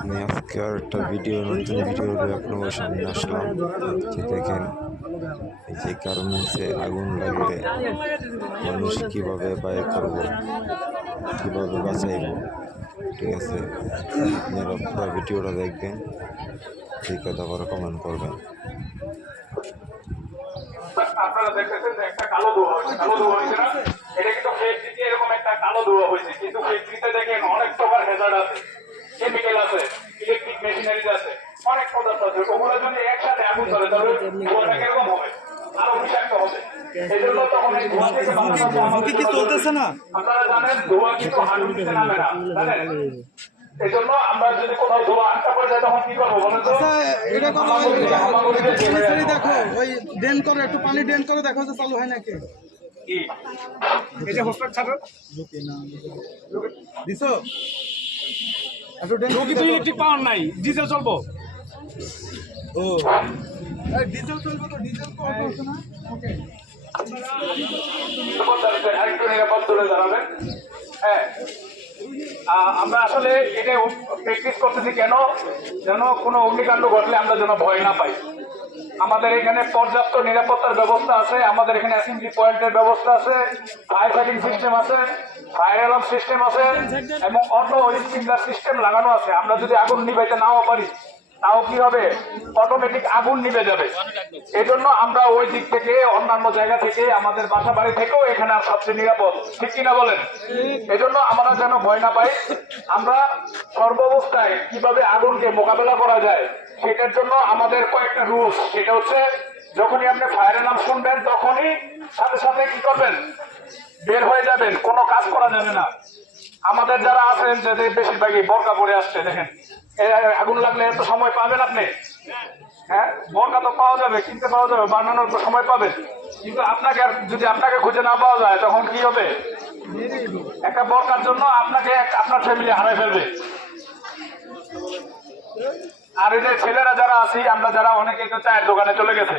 আমি আজকে আর একটা নতুন ভিডিও আপনার সামনে আসলাম। যে দেখেন এই যে গার্মেন্টসে আগুন লাগলে মানুষ কীভাবে বাইর করব, কীভাবে বাঁচাইব। ঠিক আছে, আপনারা পুরো ভিডিওটা দেখবেন, দেখে তারপর কমেন্ট করবেন। আপনারা দেখতেছেন যে একটা কালো ধোঁয়া হয়েছে, কালো ধোঁয়া হয়েছে না? এটা কিন্তু ফ্যাক্টরিতে এরকম একটা কালো ধোঁয়া হয়েছে, কিন্তু ফ্যাক্টরিতে দেখেন অনেক প্রকার হ্যাজার্ড আছে, কেমিক্যাল আছে, ইলেকট্রিক মেশিনারিজ আছে, অনেক পদার্থ আছে। ওগুলো যদি একসাথে আগুন ধরে তাহলে ধোঁয়াটা কিরকম হবে? আরো বিষাক্ত হবে। এই জন্য তখন এই ধোঁয়া থেকে বাঁচানোর জন্য চলতেছে না। আপনারা জানেন ধোঁয়া কিন্তু আগুন দিতে নামে না, জানেন? এই জন্য আমরা যদি কোথাও ধোঁয়া আটকা পড়ে যায় তখন কি করবো বলেন তো? এটা কথা দেখো, ওই ড্রেন করো, একটু পানি ড্রেন করে দেখো যে চালু হয় নাকি। কি এই যে হোস্টেল ছাড়ো দিছো একটু ড্রেন রোগী তো ইলেকট্রিক পাওয়ার নাই, ডিজেল চলবো। ও ডিজেল চলবে তো, ডিজেল তো আছে না? ওকে, আরেকটু নিরাপদ তুলে দাঁড়াবেন। হ্যাঁ, আমরা আসলে এটা প্র্যাকটিস করতেছি কেন, যেন কোনো অগ্নিকাণ্ড ঘটলে আমরা যেন ভয় না পাই। আমাদের এখানে পর্যাপ্ত নিরাপত্তার ব্যবস্থা আছে, আমাদের এখানে অ্যাসেম্বলি পয়েন্টের ব্যবস্থা আছে, ফায়ার ফাইটিং সিস্টেম আছে, ফায়ার অ্যালার্ম সিস্টেম আছে এবং অটো স্প্রিংলার সিস্টেম লাগানো আছে। আমরা যদি আগুন নিভাইতে নাও পারি তাও কি হবে, অটোমেটিক আগুন নিভে যাবে। এই জন্য আমরা ওই দিক থেকে অন্যান্য জায়গা থেকে আমাদের বাসা বাড়ি থেকেও এখানে সবচেয়ে নিরাপদ, ঠিক কিনা বলেন? এই জন্য আমরা যেন ভয় না পাই, আমরা সর্বাবস্থায় কিভাবে আগুনকে মোকাবেলা করা যায় সেটার জন্য আমাদের কয়েকটা রুলস। সেটা হচ্ছে, যখনই আপনি ফায়ার অ্যালার্ম শুনবেন তখনই সাথে সাথে কি করবেন, বের হয়ে যাবেন, কোনো কাজ করা যাবে না। আমাদের যারা আছেন যাদের বেশিরভাগই বোরকা পরে আসছে, দেখেন আগুন লাগলে এত সময় পাবেন আপনি? হ্যাঁ, বোরকা তো পাওয়া যাবে, কিনতে পাওয়া যাবে, বানানোর তো সময় পাবেন, কিন্তু আপনাকে যদি আপনাকে খুঁজে না পাওয়া যায় তখন কি হবে? একটা বোরকার জন্য আপনাকে আপনার ফ্যামিলি হারাই ফেলবে। আর এই যে ছেলেরা যারা আছি আমরা, যারা অনেকে তো চায়ের দোকানে চলে গেছে,